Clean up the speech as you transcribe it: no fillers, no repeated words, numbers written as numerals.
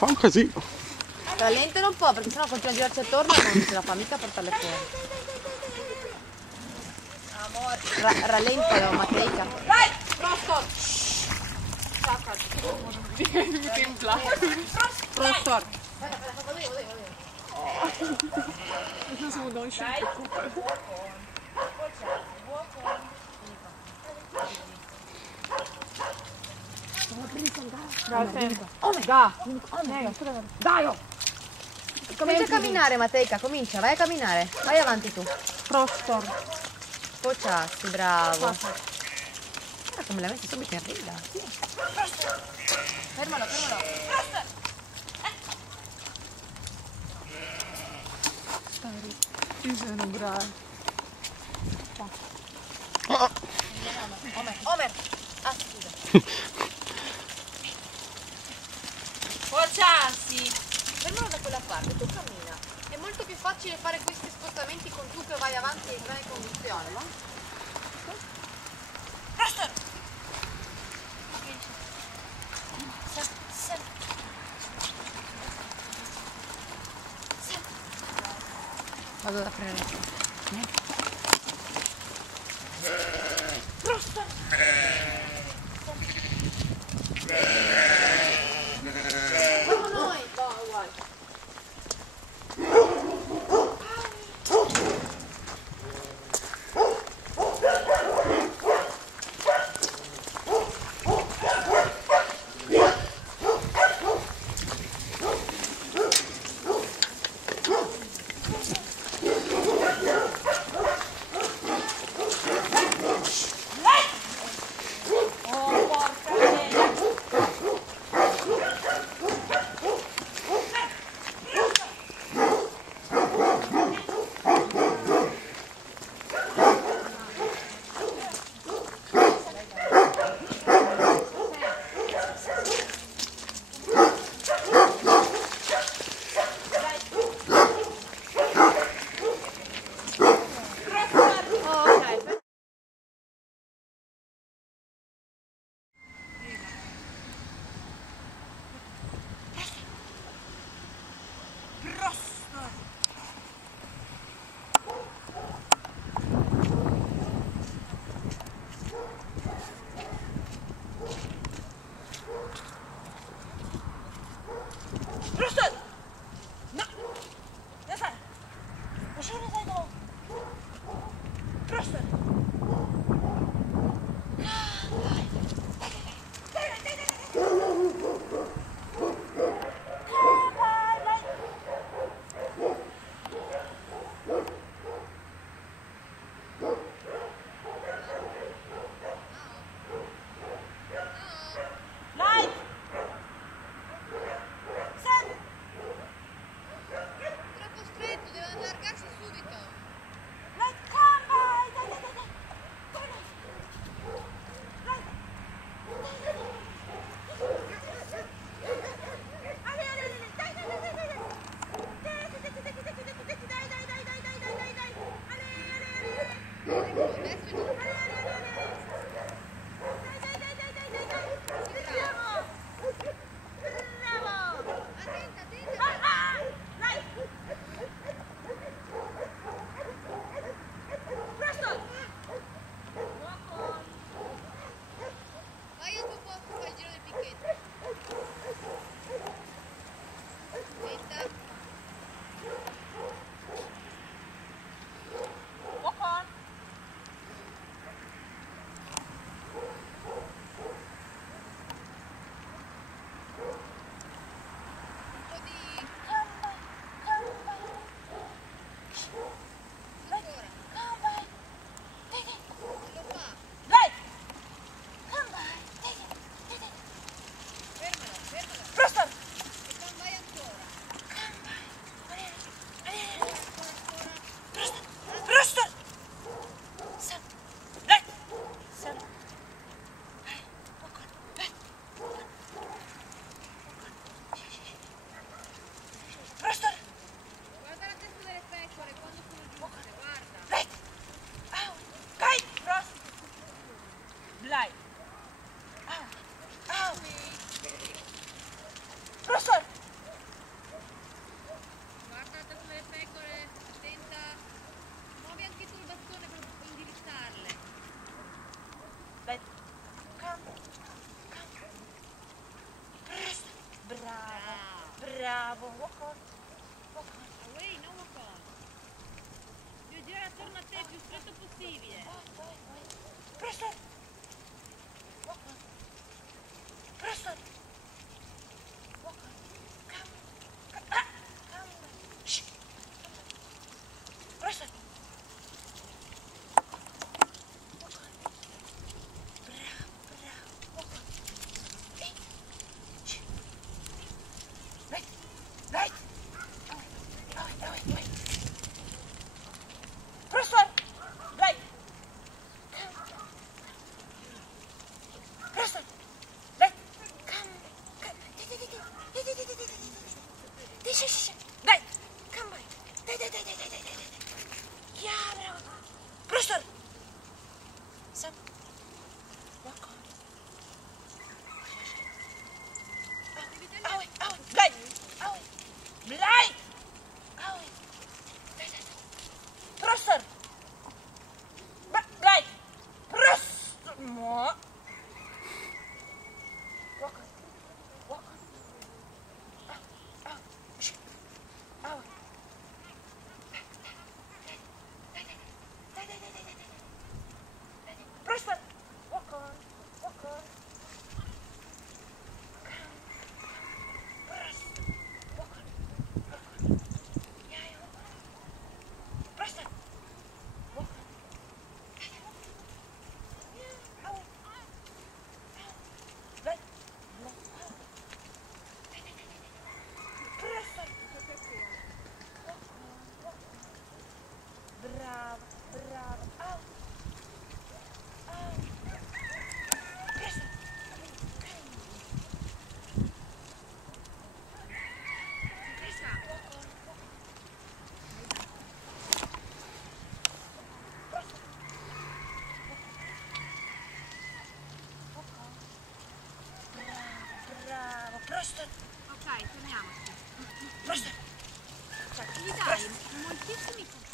Fa un casino. Rallentalo un po' perché sennò continua a girarci attorno e non ce la fa mica a portarle fuori. Rallentalo, Mateica. Dai, prostor. Prostor. Nu se mă dau și pe cupă. Comincia a camminare, Mateica, comincia, vai a camminare. Vai avanti tu. Prostor. Pociassi, bravo. Guarda come l'ha messo subito in riga. Fermalo, fermalo. Iżenu, bravo. Omer. Ah, scusa. Pociassi. Fermalo da quella parte, tu cammina. È molto più facile fare questi spostamenti con tu che vai avanti e entrare in conduzione, no? Vado da prendere. Bravo, walk on. Away, non walk on. Devi girare attorno a te il più stretto possibile. Preston. Walk on. Preston. Walk on. Come. Come. Shh. Preston. Walk on. Bravo, bravo. Walk on. Hey. Shh. Right. Right. Away. Preston. Right. Preston. Right. Come. Right. Come by. Yeah, bravo. Preston. Sam. Walk on. Away. Right. Away. Blind. Away. Preston. Right. Preston. More. Walk on. Walk on. Shh. Out. Preston. Walk on. Walk on. Preston. Walk on. Walk on. Yeah, walk on. Preston. Walk on. Yeah. Out. Right. Out. Preston. Bravo, bravo. Out. Out. Preston. Preston. Walk on. Preston. Walk on. Bravo. Preston. Ok, fermiamoci. Preston. Gli dai moltissimi consigli.